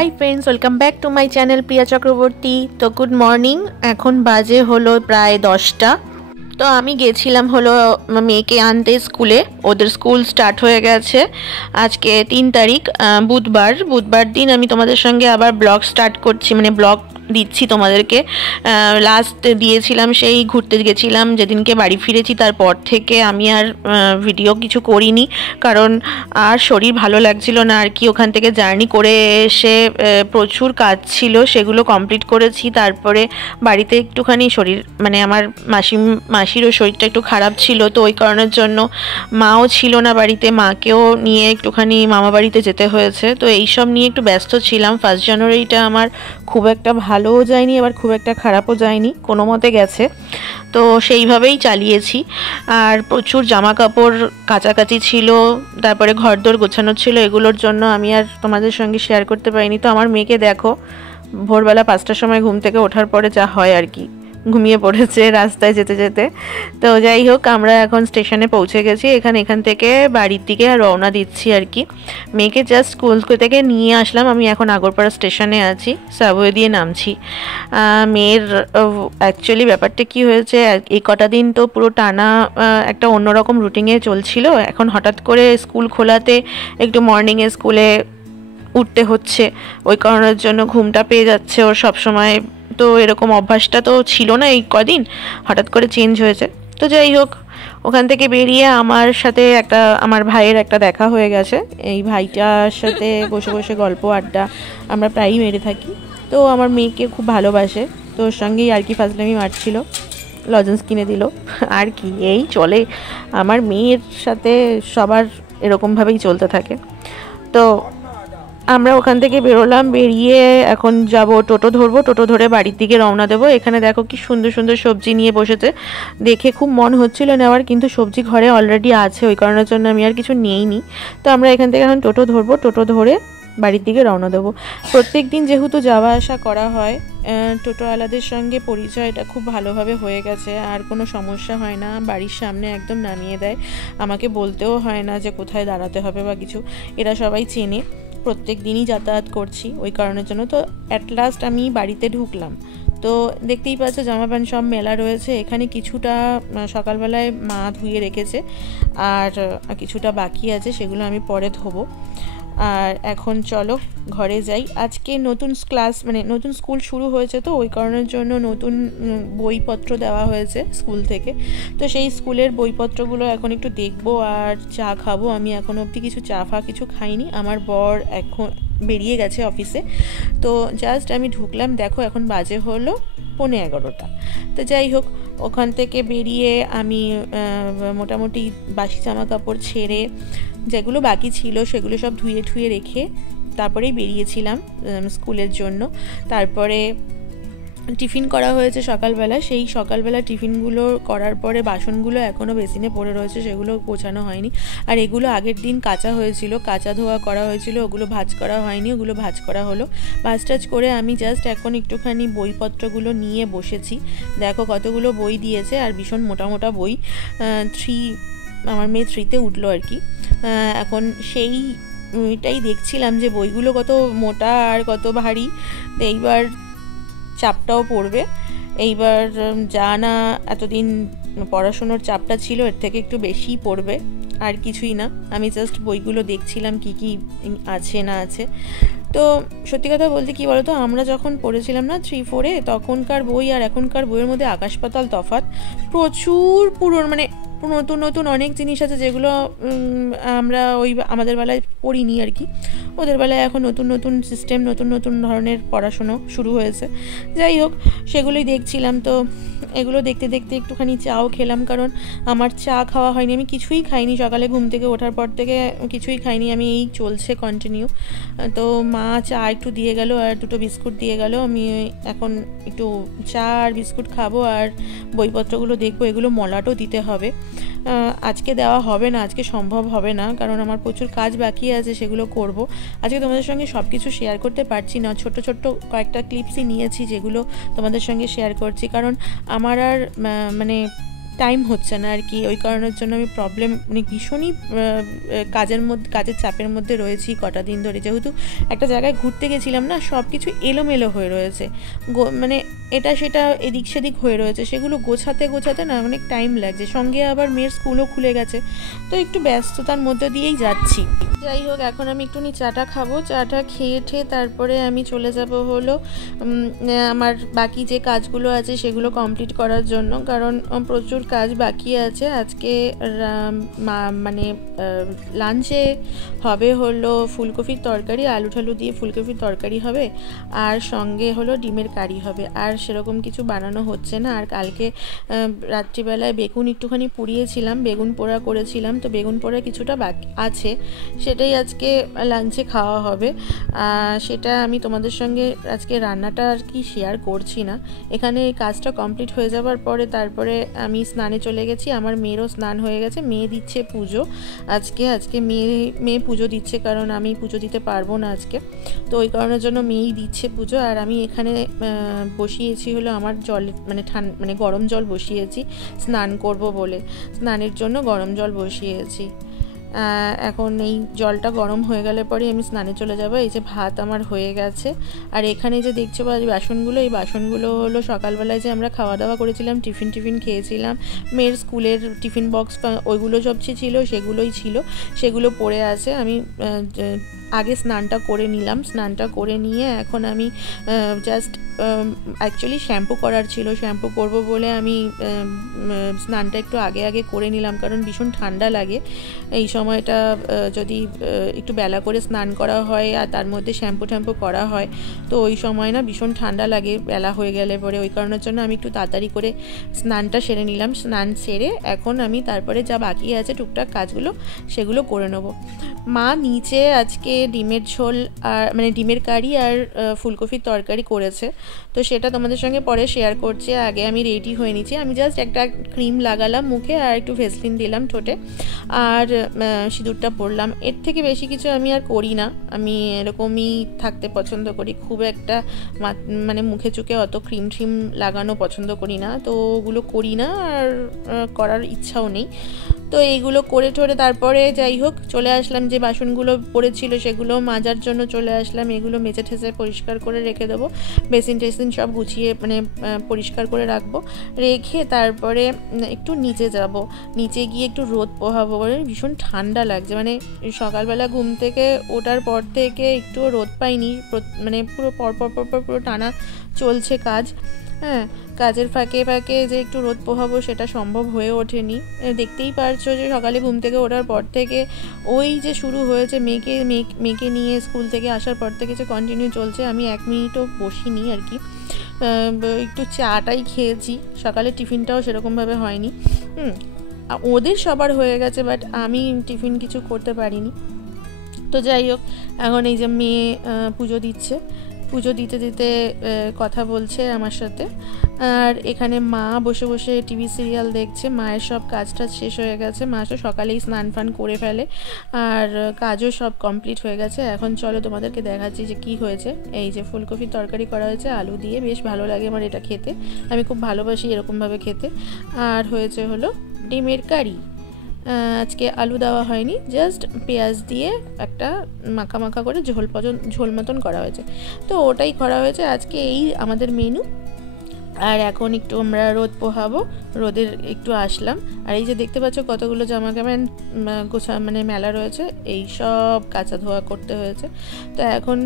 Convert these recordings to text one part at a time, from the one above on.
High friends welcome back to my channel Priya Chakraborty. तो good morning. एखन बाजे हलो प्राय 10टा। तो आमी गेছিলাম হলো মেয়েকে আনতে স্কুলে। ওদের স্কুল স্টার্ট হয়ে গেছে। আজকে 3 তারিখ বুধবার দিন আমি তোমাদের সঙ্গে আবার ব্লগ স্টার্ট করছি, মানে ব্লগ দিচ্ছি তোমাদেরকে। লাস্ট দিয়েছিলাম সেই ঘুরতে গেছিলাম যেদিনকে বাড়ি ফিরেছি, তারপর থেকে আমি আর ভিডিও কিছু করিনি, কারণ আর শরীর ভালো লাগছিল না আর কি। ওখান থেকে জার্নি করে এসে প্রচুর কাজ ছিল, সেগুলো কমপ্লিট করেছি। তারপরে বাড়িতে একটুখানি শরীর, মানে আমার মাসিরও শরীরটা একটু খারাপ ছিল, তো ওই কারণের জন্য মাও ছিল না বাড়িতে, মাকেও নিয়ে একটুখানি মামা বাড়িতে যেতে হয়েছে। তো এইসব নিয়ে একটু ব্যস্ত ছিলাম। 1 জানুয়ারিটা আমার খুব একটা ভালোও যায়নি, আবার খুব একটা খারাপও যায়নি, কোনো মতে গেছে। তো সেইভাবেই চালিয়েছি। আর প্রচুর জামা কাপড় কাচাকাচি ছিল, তারপরে ঘরদোর গোছানো ছিল, এগুলোর জন্য আমি আর তোমাদের সঙ্গে শেয়ার করতে পারিনি। তো আমার মেয়েকে দেখো, ভোরবেলা 5টার সময় ঘুম থেকে ওঠার পরে যা হয় আর কি, ঘুমিয়ে পড়েছে রাস্তায় যেতে যেতে। তো যাই হোক, আমরা এখন স্টেশনে পৌঁছে গেছি। এখান থেকে বাড়ির দিকে রওনা দিচ্ছি আর কি। মেয়েকে জাস্ট স্কুল থেকে নিয়ে আসলাম। আমি এখন আগরপাড়া স্টেশনে আছি, সাবওয়ে দিয়ে নামছি। মেয়ের অ্যাকচুয়ালি ব্যাপারটা কি হয়েছে, এই কটা দিন তো পুরো টানা একটা অন্যরকম রুটিনে চলছিল। এখন হঠাৎ করে স্কুল খোলাতে একটু মর্নিংয়ে স্কুলে উঠতে হচ্ছে, ওই কারণের জন্য ঘুমটা পেয়ে যাচ্ছে ওর সবসময়। তো এরকম অভ্যাসটা তো ছিল না, এই কদিন হঠাৎ করে চেঞ্জ হয়েছে। তো যাই হোক, ওখান থেকে বেরিয়ে আমার ভাইয়ের একটা দেখা হয়ে গেছে। এই ভাইটার সাথে বসে বসে গল্প আড্ডা আমরা প্রায়ই মেরে থাকি। তো আমার মেয়েকে খুব ভালোবাসে, তো ওর সঙ্গেই আর কি ফাজলামি মারছিল, লজেন্স কিনে দিল আর কি। এই চলে, আমার মেয়ের সাথে সবার এরকমভাবেই চলতে থাকে। তো আমরা ওখান থেকে বেরোলাম, বেরিয়ে এখন যাব টোটো ধরবো, টোটো ধরে বাড়ির দিকে রওনা দেবো। এখানে দেখো কি সুন্দর সুন্দর সবজি নিয়ে বসেছে, দেখে খুব মন হচ্ছিল নেওয়ার, কিন্তু সবজি ঘরে অলরেডি আছে, ওই কারণের জন্য আমি আর কিছু নিইনি। তো আমরা এখান থেকে এখন টোটো ধরবো, টোটো ধরে বাড়ির দিকে রওনা দেবো। প্রত্যেক দিন যেহেতু যাওয়া আসা করা হয়, টোটোওয়ালাদের সঙ্গে পরিচয়টা খুব ভালোভাবে হয়ে গেছে, আর কোনো সমস্যা হয় না। বাড়ির সামনে একদম নামিয়ে দেয়, আমাকে বলতেও হয় না যে কোথায় দাঁড়াতে হবে বা কিছু, এরা সবাই চেনে। প্রত্যেক দিনই যাতায়াত করছি, ওই কারণের জন্য। তো অ্যাট লাস্ট আমি বাড়িতে ঢুকলাম। তো দেখতেই পাচ্ছ জামা প্যান্ট সব মেলা রয়েছে। এখানে কিছুটা সকালবেলায় মা ধুয়ে রেখেছে, আর কিছুটা বাকি আছে, সেগুলো আমি পরে ধোবো। আর এখন চলো ঘরে যাই। আজকে নতুন ক্লাস, মানে নতুন স্কুল শুরু হয়েছে, তো ওই কারণের জন্য নতুন বইপত্র দেওয়া হয়েছে স্কুল থেকে। তো সেই স্কুলের বইপত্রগুলো এখন একটু দেখবো আর চা খাবো। আমি এখন অবধি কিছু চা কিছু খাইনি। আমার বর এখন বেরিয়ে গেছে অফিসে। তো জাস্ট আমি ঢুকলাম, দেখো এখন বাজে হলো 11:15। তো যাই হোক, ওখান থেকে বেরিয়ে আমি মোটামুটি বাসি জামা কাপড় ছেড়ে যেগুলো বাকি ছিল সেগুলো সব ধুয়ে রেখে তারপরেই বেরিয়েছিলাম স্কুলের জন্য। তারপরে টিফিন করা হয়েছে সকালবেলা, সেই সকালবেলা টিফিনগুলো করার পরে বাসনগুলো এখনও বেসিনে পড়ে রয়েছে, সেগুলো গোছানো হয়নি। আর এগুলো আগের দিন কাচা হয়েছিল, কাচা ধোয়া করা হয়েছিল, ওগুলো ভাঁজ করা হয়নি, ওগুলো ভাঁজ করা হলো। ভাঁজ টাজ করে আমি জাস্ট এখন একটুখানি বইপত্রগুলো নিয়ে বসেছি। দেখো কতগুলো বই দিয়েছে, আর ভীষণ মোটা মোটা বই। আমার মেয়ে 3তে উঠলো আর কি। এখন সেইটাই দেখছিলাম যে বইগুলো কত মোটা আর কত ভারী। এইবার চাপটাও পড়বে। এইবার যা না এতদিন পড়াশুনোর চাপটা ছিল, এর থেকে একটু বেশিই পড়বে, আর কিছুই না। আমি জাস্ট বইগুলো দেখছিলাম কি কি আছে না আছে। তো সত্যি কথা বলতে কি বলতো, আমরা যখন পড়েছিলাম না 3-4-এ, তখনকার বই আর এখনকার বইয়ের মধ্যে আকাশ পাতাল তফাৎ। প্রচুর পুরনো, মানে নতুন নতুন অনেক জিনিস আছে যেগুলো আমরা আমাদের বেলায় পড়িনি আর কি। ওদের বেলায় এখন নতুন নতুন সিস্টেম, নতুন নতুন ধরনের পড়াশুনো শুরু হয়েছে। যাই হোক, সেগুলোই দেখছিলাম। তো এগুলো দেখতে দেখতে একটুখানি চাও খেলাম, কারণ আমার চা খাওয়া হয়নি, আমি কিছুই খাইনি সকালে ঘুম থেকে ওঠার পর থেকে, কিছুই খাইনি আমি। এই চলছে কন্টিনিউ। তো মা চা একটু দিয়ে গেল আর 2টো বিস্কুট দিয়ে গেল। আমি এখন একটু চা আর বিস্কুট খাবো, আর বইপত্রগুলো দেখবো। এগুলো মলাটও দিতে হবে, আজকে দেওয়া হবে না, আজকে সম্ভব হবে না, কারণ আমার প্রচুর কাজ বাকি আছে, সেগুলো করব। আজকে তোমাদের সঙ্গে সব কিছু শেয়ার করতে পারছি না, ছোট ছোট্ট কয়েকটা ক্লিপসই নিয়েছি যেগুলো তোমাদের সঙ্গে শেয়ার করছি। কারণ আমার আর মানে টাইম হচ্ছে না আর কি। ওই কারণের জন্য আমি প্রবলেম মানে ভীষণই কাজের চাপের মধ্যে রয়েছি কটা দিন ধরে, যেহেতু একটা জায়গায় ঘুরতে গেছিলাম না, সব কিছু এলোমেলো হয়ে রয়েছে, মানে এটা সেটা এদিক সেদিক হয়ে রয়েছে, সেগুলো গোছাতে গোছাতে না অনেক টাইম লাগছে। সঙ্গে আবার মেয়ের স্কুলও খুলে গেছে, তো একটু ব্যস্ততার মধ্যে দিয়েই যাচ্ছি। যাই হোক, এখন আমি একটুখানি চাটা খাবো, চাটা খেয়ে তারপরে আমি চলে যাব হলো আমার বাকি যে কাজগুলো আছে সেগুলো কমপ্লিট করার জন্য, কারণ প্রচুর কাজ বাকি আছে। আজকে মানে লাঞ্চে হবে হলো ফুলকপির তরকারি, আলু ঠালু দিয়ে ফুলকপির তরকারি হবে, আর সঙ্গে হলো ডিমের কারি হবে। আর সেরকম কিছু বানানো হচ্ছে না। আর কালকে রাত্রিবেলায় বেগুন একটুখানি পুড়িয়েছিলাম, বেগুন পোড়া করেছিলাম, তো বেগুন পোড়া কিছুটা বাকি আছে, সেটাই আজকে লাঞ্চে খাওয়া হবে। সেটা আমি তোমাদের সঙ্গে আজকে রান্নাটা আর কি শেয়ার করছি না। এখানে এই কাজটা কমপ্লিট হয়ে যাবার পরে তারপরে আমি স্নানে চলে গেছি, আমার মেয়েরও স্নান হয়ে গেছে, মেয়ে দিচ্ছে পুজো আজকে মেয়ে পুজো দিচ্ছে, কারণ আমি পুজো দিতে পারবো না আজকে, তো ওই কারণের জন্য মেয়েই দিচ্ছে পুজো। আর আমি এখানে বসিয়েছি হলো আমার জল মানে গরম জল বসিয়েছি, স্নান করব বলে স্নানের জন্য গরম জল বসিয়েছি। এখন এই জলটা গরম হয়ে গেলে পরে আমি স্নানে চলে যাব। এই যে ভাত আমার হয়ে গেছে, আর এখানে যে দেখছো এই বাসনগুলো হলো সকালবেলায় যে আমরা খাওয়া দাওয়া করেছিলাম, টিফিন খেয়েছিলাম, মেয়ের স্কুলের টিফিন বক্স ওইগুলো সব সেগুলো পড়ে আছে। আমি আগে স্নানটা করে নিলাম, স্নানটা করে নিয়ে এখন আমি জাস্ট অ্যাকচুয়ালি শ্যাম্পু করার ছিল, শ্যাম্পু করব বলে আমি স্নানটা একটু আগে করে নিলাম, কারণ ভীষণ ঠান্ডা লাগে এই সময়টা। যদি একটু বেলা করে স্নান করা হয় আর তার মধ্যে শ্যাম্পু করা হয়, তো ওই সময় না ভীষণ ঠান্ডা লাগে বেলা হয়ে গেলে পরে। ওই কারণের জন্য আমি একটু তাড়াতাড়ি করে স্নানটা সেরে নিলাম। স্নান সেরে এখন আমি তারপরে যা বাকি আছে টুকটাক কাজগুলো সেগুলো করে নেব। মা নিচে আজকে ডিমের ঝোল আর মানে ডিমের কারি আর ফুলকপির তরকারি করেছে, তো সেটা তোমাদের সঙ্গে পরে শেয়ার করছি। আগে আমি রেডি হয়ে নিচ্ছি, আমি জাস্ট একটা ক্রিম লাগালাম মুখে আর একটু ভেসলিন দিলাম ঠোঁটে, আর সিঁদুরটা পরলাম। এর থেকে বেশি কিছু আমি আর করি না, আমি এরকমই থাকতে পছন্দ করি, খুব একটা মানে মুখে চুকে অত ক্রিম লাগানো পছন্দ করি না, তো ওগুলো করি না আর করার ইচ্ছাও নেই। তো এইগুলো করে ঠোরে তারপরে যাই হোক চলে আসলাম, যে বাসনগুলো পড়েছিল সেগুলো মাজার জন্য চলে আসলাম। এগুলো মেজে ঠেসে পরিষ্কার করে রেখে দেবো, বেসিন টেসিন সব গুছিয়ে মানে পরিষ্কার করে রাখবো, রেখে তারপরে একটু নিচে যাব, নিচে গিয়ে একটু রোদ পোহাবো, ভীষণ ঠান্ডা লাগছে। মানে সকালবেলা ঘুম থেকে ওঠার পর থেকে একটু রোদ পাইনি, মানে পুরো পর টানা চলছে কাজ। হ্যাঁ, কাজের ফাঁকে যে একটু রোদ পোহাবো সেটা সম্ভব হয়ে ওঠেনি। দেখতেই পারছো যে সকালে ঘুম থেকে ওঠার পর থেকে ওই যে শুরু হয়েছে, মেয়েকে নিয়ে স্কুল থেকে আসার পর থেকে যে কন্টিনিউ চলছে। আমি 1 মিনিটও বসিনি আর কি, একটু চাটাই খেয়েছি, সকালে টিফিনটাও সেরকমভাবে হয়নি। ওদের সবার হয়ে গেছে, বাট আমি টিফিন কিছু করতে পারিনি। তো যাই হোক, এখন এই যে মেয়ে পুজো দিতে কথা বলছে আমার সাথে, আর এখানে মা বসে টিভি সিরিয়াল দেখছে। মায়ের সব কাজটা শেষ হয়ে গেছে, মা তো সকালেই স্নান ফান করে ফেলে, আর কাজও সব কমপ্লিট হয়ে গেছে। এখন চলো তোমাদেরকে দেখাচ্ছি যে কি হয়েছে। এই যে ফুলকপির তরকারি করা হয়েছে আলু দিয়ে, বেশ ভালো লাগে আমার এটা খেতে, আমি খুব ভালোবাসি এরকমভাবে খেতে। আর হয়েছে হলো ডিমের কারি, আজকে আলু দেওয়া হয়নি, জাস্ট পেঁয়াজ দিয়ে একটা মাখা করে ঝোল মতন করা হয়েছে, তো ওটাই করা হয়েছে আজকে, এই আমাদের মেনু। আর এখন একটু আমরা রোদ পোহাবো, রোদের একটু আসলাম। আর এই যে দেখতে পাচ্ছ কতগুলো জামা কাপড় মানে মেলা রয়েছে, এই সব কাচা ধোয়া করতে হয়েছে। তো এখন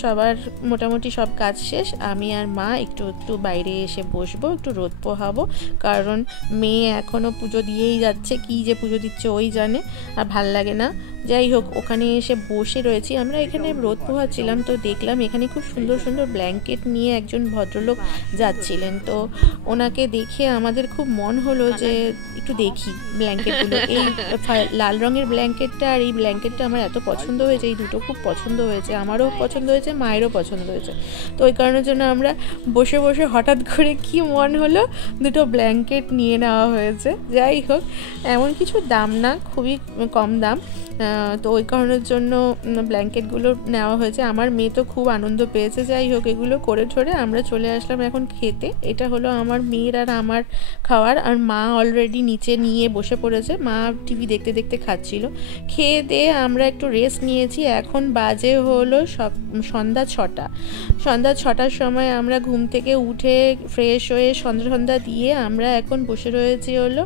সবার মোটামুটি সব কাজ শেষ, আমি আর মা একটু বাইরে এসে বসবো, একটু রোদ পোহাবো, কারণ মেয়ে এখনও পুজো দিয়েই যাচ্ছে, কি যে পুজো দিচ্ছে ওই জানে, আর ভাল লাগে না। যাই হোক, ওখানে এসে বসে রয়েছি। আমরা এখানে রোদ পোহাচ্ছিলাম, তো দেখলাম এখানে খুব সুন্দর ব্ল্যাঙ্কেট নিয়ে একজন ভদ্রলোক যাচ্ছিলেন, তো ওনাকে দেখে আমাদের খুব মন হলো যে একটু দেখি ব্ল্যাঙ্কেটগুলো। এই লাল রঙের ব্ল্যাঙ্কেটটা আর এই ব্ল্যাঙ্কেটটা আমার এত পছন্দ হয়েছে, এই দুটো খুব পছন্দ হয়েছে, আমারও পছন্দ হয়েছে, মায়েরও পছন্দ হয়েছে। তো ওই কারণের জন্য আমরা বসে হঠাৎ করে কি মন হলো, দুটো ব্ল্যাঙ্কেট নিয়ে নেওয়া হয়েছে। যাই হোক, এমন কিছু দাম না, খুবই কম দাম, তো ওই কারণের জন্য ব্ল্যাঙ্কেটগুলো নেওয়া হয়েছে। আমার মেয়ে তো খুব আনন্দ পেয়েছে। যাই হোক, এগুলো করে ঠোরে আমরা চলে আসলাম এখন খেতে। এটা হলো আমার মেয়ের আর আমার খাওয়ার। আর মা অলরেডি নিচে নিয়ে বসে পড়েছে, মা টিভি দেখতে দেখতে খাচ্ছিল। খেয়ে দিয়ে আমরা একটু রেস্ট নিয়েছি। এখন বাজে হলো সন্ধ্যা 6টা। সন্ধ্যা 6টার সময় আমরা ঘুম থেকে উঠে ফ্রেশ হয়ে সন্ধ্যা দিয়ে আমরা এখন বসে রয়েছি হলো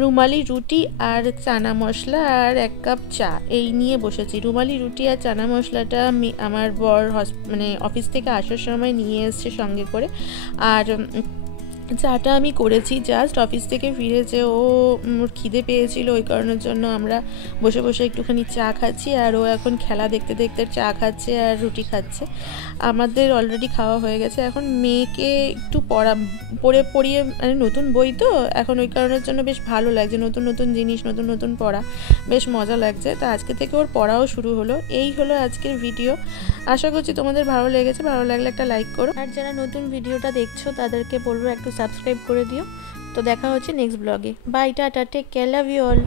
রুমালি রুটি আর চানা মশলা আর 1 কাপ চা এই নিয়ে বসেছি। রুমালি রুটি আর চানা মশলাটা আমার বর মানে অফিস থেকে আসার সময় নিয়ে এসছে সঙ্গে করে। আর চাটা আমি করেছি জাস্ট অফিস থেকে ফিরেছে, ও খিদে পেয়েছিল, ওই কারণের জন্য আমরা বসে বসে একটুখানি চা খাচ্ছি। আর ও এখন খেলা দেখতে দেখতে চা খাচ্ছে আর রুটি খাচ্ছে। আমাদের অলরেডি খাওয়া হয়ে গেছে। এখন মেয়েকে একটু পড়িয়ে মানে নতুন বই তো এখন, ওই কারণের জন্য বেশ ভালো লাগছে। নতুন নতুন জিনিস, নতুন নতুন পড়া, বেশ মজা লাগছে। তো আজকে থেকে ওর পড়াও শুরু হলো। এই হলো আজকের ভিডিও। আশা করছি তোমাদের ভালো লেগেছে। ভালো লাগলে একটা লাইক করো, আর যারা নতুন ভিডিওটা দেখছো তাদেরকে বলবো একটু সাবস্ক্রাইব করে দিও। তো দেখা হচ্ছে নেক্সট ব্লগে। Bye, tata, take care, love you all.